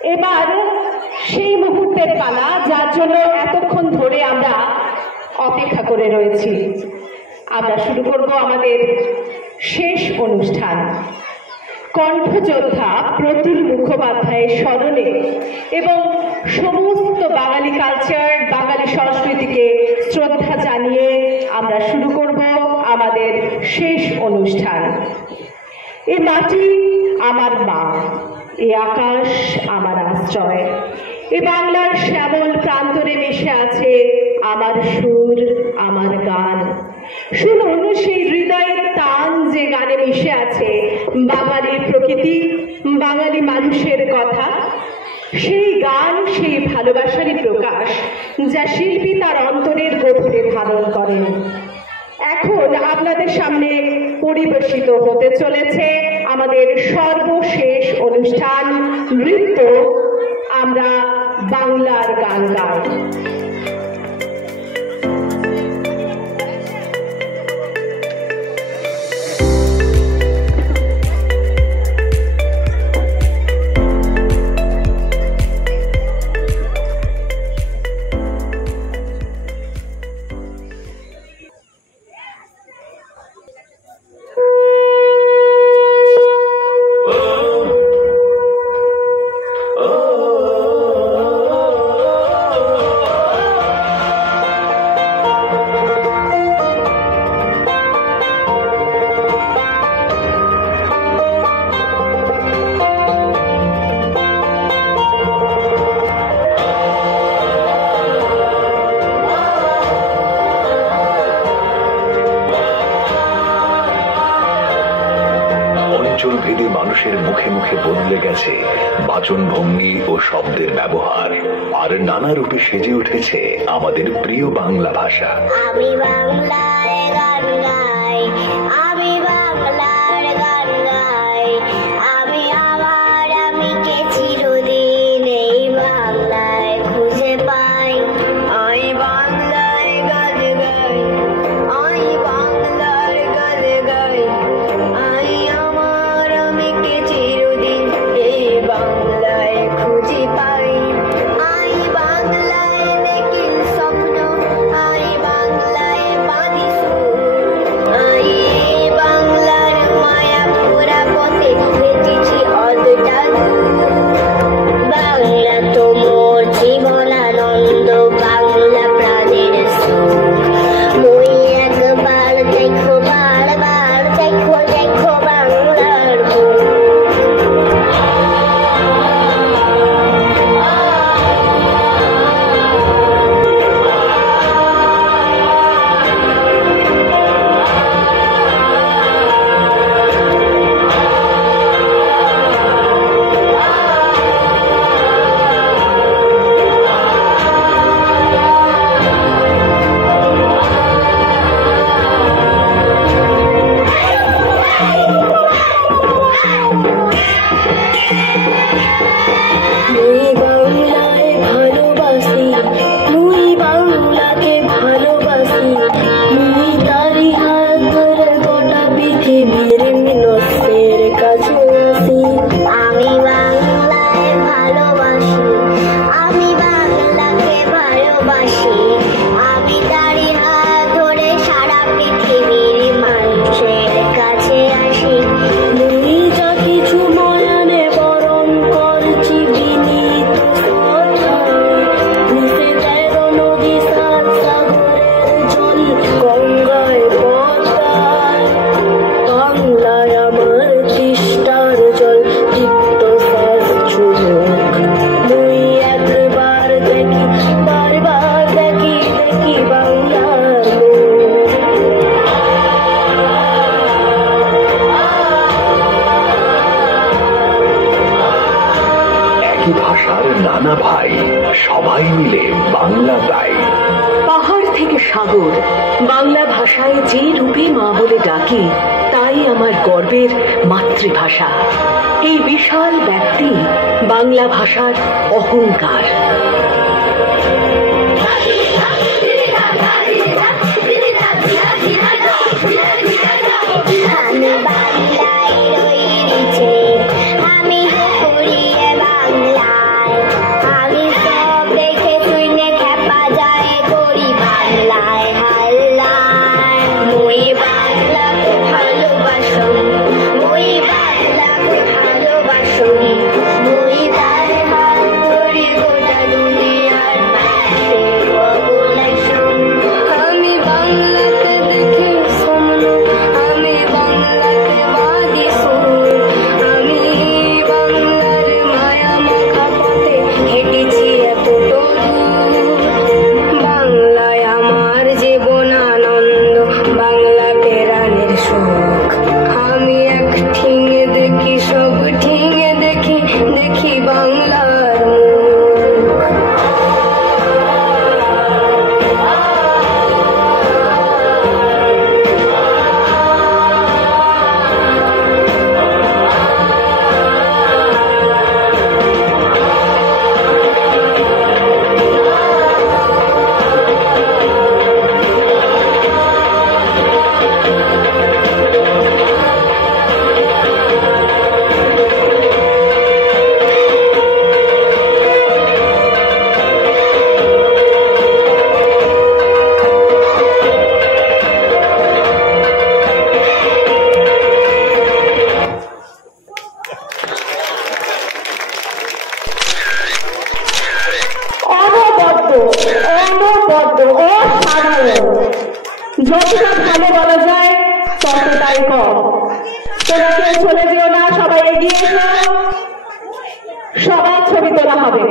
এবার সেই মুহূর্তের পালা, যার জন্য এতক্ষণ ধরে আমরা অপেক্ষা করে রয়েছি। আমরা শুরু করব আমাদের শেষ অনুষ্ঠান। কণ্ঠযোদ্ধা প্রতুল মুখোপাধ্যায়ের স্মরণে এবং সমস্ত বাঙালি কালচার, বাঙালি সংস্কৃতিকে শ্রদ্ধা জানিয়ে আমরা শুরু করব আমাদের শেষ অনুষ্ঠান। এ মাটি আমার মা, এ আকাশ আমার আশ্রয়, এ বাংলার শ্যামল প্রান্তরে মিশে আছে আমার সুর, আমার গান। শুনুন সেই হৃদয়ের টান যে গানে মিশে আছে বাঙালির প্রকৃতি, বাঙালি মানুষের কথা। সেই গান, সেই ভালোবাসারই প্রকাশ যা শিল্পী তার অন্তরের গভীরে ধারণ করেন। এখন আপনাদের সামনে পরিবেশিত হতে চলেছে আমাদের সর্বশেষ অনুষ্ঠান, নৃত্য। আমরা বাংলার গান গাই। অঞ্চলভেদে মানুষের মুখে মুখে বদলে গেছে বাচন ভঙ্গি ও শব্দের ব্যবহার, আর নানা রূপে সেজে উঠেছে আমাদের প্রিয় বাংলা ভাষা। আমি বাংলায় গান গাই, আমি বাংলার গান গাই, আমি আমার আমিকে চিরদিন এই বাংলায় খুঁজে পাই। আমি বাংলায় গান গাই, আমি বাংলার গান গাই, আমি আমার আমিকে চিরদিন এই বাংলায় খুঁজে পাই। আমি বাংলায় দেখি স্বপ্ন, আমি বাংলায় বাঁধি সুর, আমি বাংলার মায়া পোড়া পথে হেঁটেছি অতটা দূর। বাংলা তো মোর জীবনানন্দ, বাংলা প্রাণের সুখ। মই একবার দেখো, বারবার দেখো, দেখো বাংলার বুক। মুই বাংলায় ভালোবাসি, মুই বাংলাকে ভালোবাসি, মুই তারি হাত ধরে গোটা পৃথিবীর মিনসের কাছে আসি। আমি বাংলায় ভালোবাসি, আমি বাংলাকে ভালোবাসি, আমি তারি হাত ধরে সারা পৃথিবীর মানুষের কাছে আসি। মুই যা কিছু ময়ানে বরণ করছি বিনীত কথায়, মিশে তেরো নদী সাত সাগরের জল গঙ্গায় পদ্মায়। বাংলায় আমার তিষ্টার জল, তিক্ত শ্বাস চুমুক। মুই একবার দেখি, বারবার দেখি, দেখি বাংলার মুখ। একই ভাষার নানা ভাই, সবাই মিলে বাংলা গাই। পাহাড় থেকে সাগর, বাংলা ভাষায় যে রূপে মা বলে ডাকি, তাই আমার গর্বের মাতৃভাষা। এই বিশাল ব্যাপ্তি বাংলা ভাষার অহংকার। আমি বাংলায় রয়েছে, আমি পুরিয়ে বাংলা। অসাধারণ। যতটা ভালো বলা যায় ততটাই কম। তোমরা কেউ চলে যেও না, সবাই এগিয়ে এসো, সবার ছবি তোলা হবে।